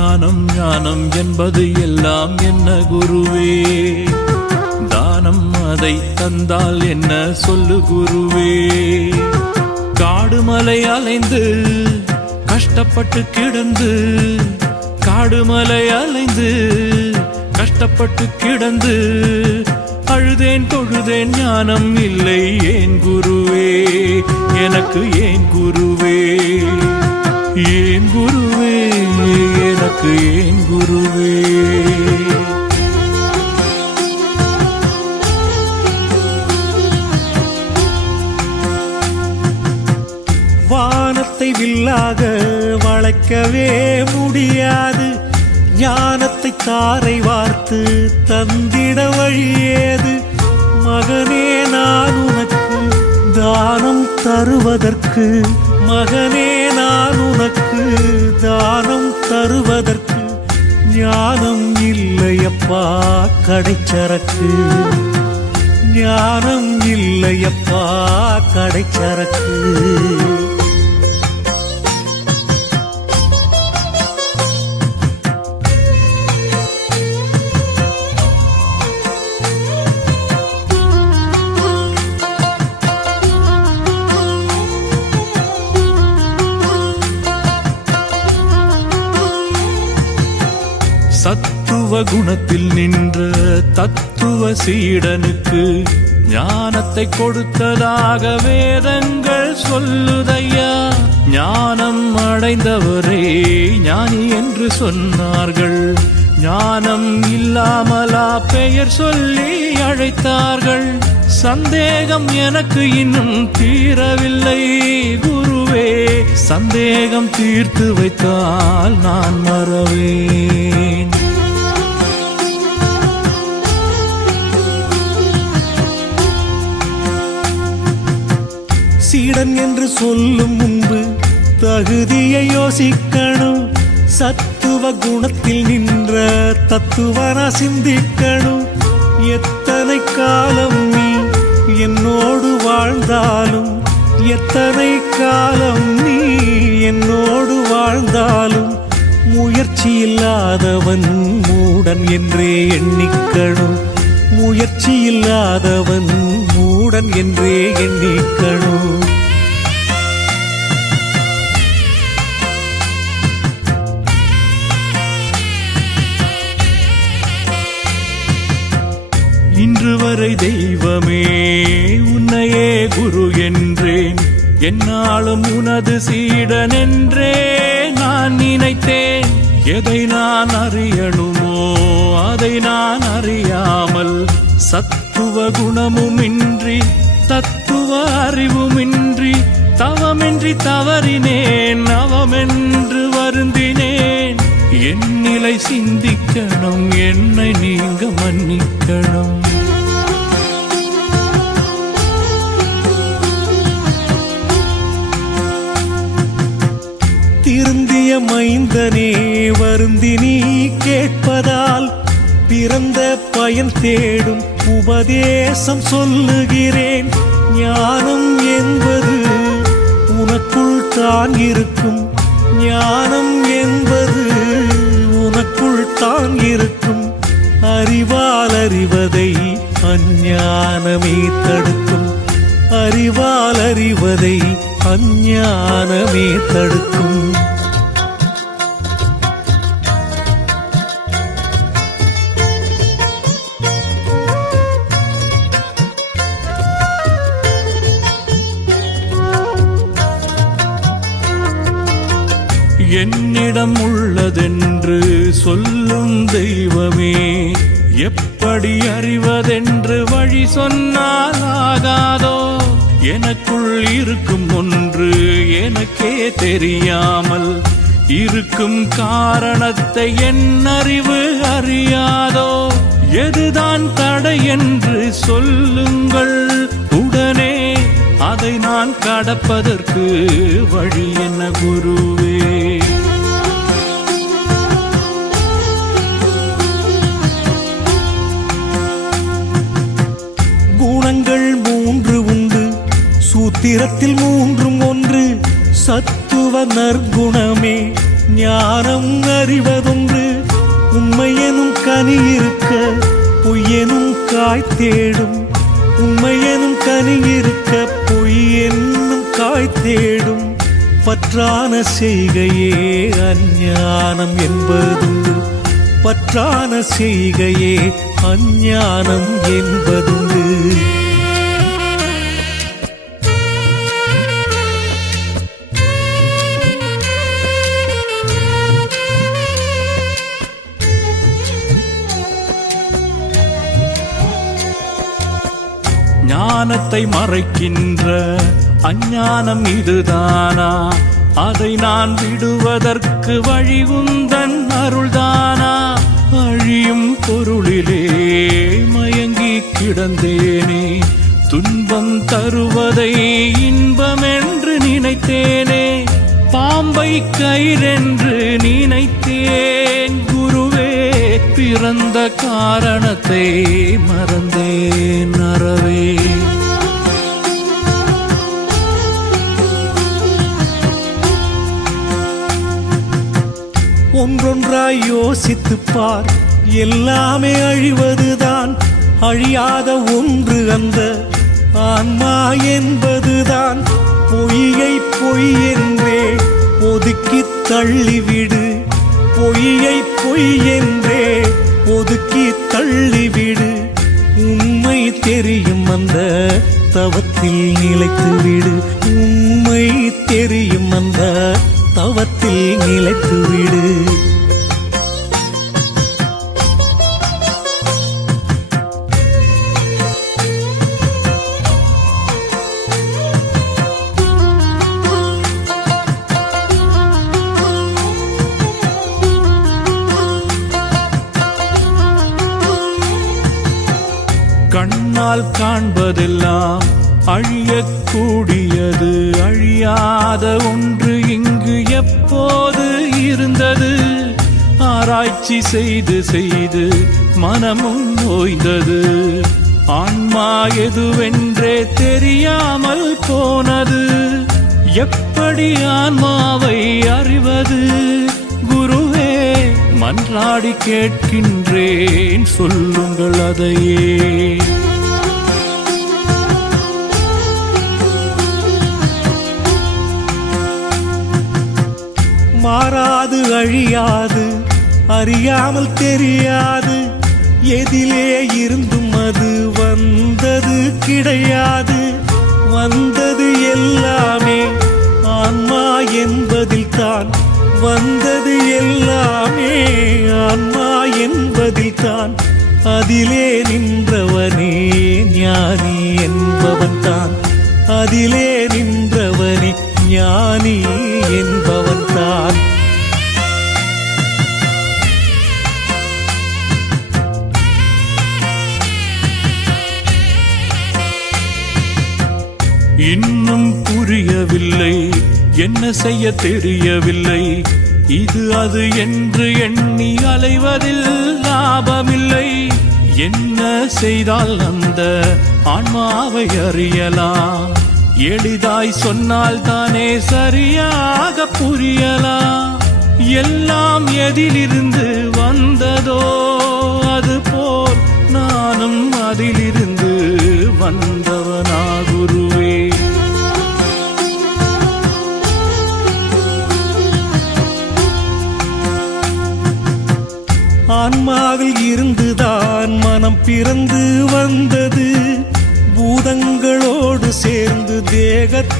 ஞானம் ஞானம் என்பது எல்லாம் என்ன குருவே? தானம் அதை தந்தால் என்ன சொல்லு குருவே? காடுமலை அலைந்து கஷ்டப்பட்டு கிடந்து காடுமலை அலைந்து கஷ்டப்பட்டு கிடந்து அழுதேன் தொழுதேன் ஞானம் இல்லை ஏன் குருவே? எனக்கு ஏன் குருவே? ஏன் குருவே? எனக்கு ஏன் குருவே? வானத்தை வில்லாக வளைக்கவே முடியாது. ஞானத்தை தாரை வார்த்து தந்திட வழியேது. மகனே நான் உனக்கு தானம் தருவதற்கு மகனே நான் உனக்கு தானம் தருவதற்கு ஞானம் இல்லையப்பா கடைச்சரக்கு. ஞானம் இல்லையப்பா கடைச்சரக்கு. சத்துவ குணத்தில் நின்ற தத்துவ சீடனுக்கு ஞானத்தை கொடுத்ததாக வேதங்கள் சொல்லுதையா? ஞானம் அடைந்தவரே ஞானி என்று சொன்னார்கள். ஞானம் இல்லாமலா பெயர் சொல்லி அழைத்தார்கள். சந்தேகம் எனக்கு இன்னும் தீரவில்லை குருவே. சந்தேகம் தீர்த்து வைத்தால் நான் மறவே சீடன் என்று சொல்லும் முன்பு தகுதியை யோசிக்கணும். சத்துவ குணத்தில் நின்ற தத்துவனா சிந்திக்கணும். எத்தனை காலம் நீ என்னோடு வாழ்ந்தாலும் எத்தனை காலம் நீ என்னோடு வாழ்ந்தாலும் முயற்சி இல்லாதவன் மூடன் என்றே எண்ணிக்கணும். முயற்சி இல்லாதவன் உன்னுடன் என்றே எண்ணிக்கணும் இன்று வரை தெய்வமே உன்னையே குரு என்றேன். என்னாலும் உனது சீடன் என்றே நான் நினைத்தேன். எதை நான் அறியணுமோ அதை நான் அறியாமல் சத்துவ குணமுமின்றி தத்துவ அறிவுமின்றி தவமின்றி தவறினேன் நவமென்று வருந்தினேன். என் நிலை சிந்திக்கணும் என்னை நீங்க மன்னிக்கணும். திருந்திய மைந்தனே வருந்தினி கேட்பதால் பிறந்த பயன் தேடும் உபதேசம் சொல்லுகிறேன். ஞானம் என்பது உனக்குள் தான் இருக்கும். ஞானம் என்பது உனக்குள் தான் இருக்கும். அறிவால் அறிவதை அஞ்ஞானமே தடுக்கும். அறிவால் அறிவதை அஞ்ஞானமே தடுக்கும். என்னிடம் உள்ளதென்று சொல்லும் தெய்வமே எப்படி அறிவதென்று வழி சொன்னால் ஆகாதோ? எனக்குள் இருக்கும் ஒன்று எனக்கே தெரியாமல் இருக்கும் காரணத்தை என் அறிவு அறியாதோ? எதுதான் தடை என்று சொல்லுங்கள். உடனே அதை நான் கடப்பதற்கு வழி என்ன குருவே? சூத்திரத்தில் மூன்றும் ஒன்று சத்துவ நற்குணமே. ஞானம் அறிவதொன்று உண்மையெனும் கனி இருக்க பொய்யெனும் காய் தேடும். உண்மையெனும் கனி இருக்க பொய் காய் தேடும். பற்றான செய்கையே அஞ்ஞானம் என்பதுண்டு. பற்றான செய்கையே அஞ்ஞானம் என்பதுண்டு. ஞானத்தை மறைக்கின்ற அஞ்ஞானம் இதுதானா? அதை நான் விடுவதற்கு வழி உந்தன் அருள்தானா? அழியும் பொருளிலே மயங்கி கிடந்தேனே துன்பம் தருவதை இன்பமென்று நினைத்தேனே பாம்பை கயிறென்று நினைத்தேன் குருவே பிறந்த காரணத்தை மறந்தேன் அறவே. யோசித்துப்பார். பார் எல்லாமே அழிவதுதான். அழியாத ஒன்று அந்த ஆன்மா என்பதுதான். பொய்யை பொய் என்றே ஒதுக்கி தள்ளிவிடு. பொய்யை பொய் என்றே ஒதுக்கி தள்ளிவிடு. உண்மை தெரியும் அந்த தவத்தில் நிலைத்து விடு உண்மை தெரியும் அந்த தவத்தில் நிலைத்து விடு கண்ணால் காண்பதெல்லாம் அழியக்கூடியது. அழியாத ஒன்று இங்கு எப்போது இருந்தது? ஆராய்ச்சி செய்து செய்து மனமும் ஓய்ந்தது ஆன்மா எதுவென்றே தெரியாமல் போனது. எப்படி ஆன்மாவை அறிவது? குருவே மன்றாடி கேட்கின்றேன். சொல்லுங்கள் அதையே. அழியாது அறியாமல் தெரியாது. எதிலே இருந்தும் அது வந்தது கிடையாது. வந்தது எல்லாமே ஆன்மா என்பதில் தான் வந்தது எல்லாமே ஆன்மா என்பதில் தான் அதிலே நின்றவனே ஞானி என்பவன் தான் அதிலே நின்றவனே ஞானி என்பவன் தான் இன்னும் புரியவில்லை. என்ன செய்ய தெரியவில்லை. இது அது என்று எண்ணி அலைவதில் லாபமில்லை. என்ன செய்தால் அந்த ஆன்மாவை அறியலாம். எளிதாய் சொன்னால் தானே சரியாக புரியலாம். எல்லாம் எதிலிருந்து வந்ததோ அது போல் நானும் அதிலிருந்து வந்தவனா. ஆன்மாவில் இருந்துதான் மனம் பிறந்து வந்தது. பூதங்களோடு சேர்ந்து தேகத்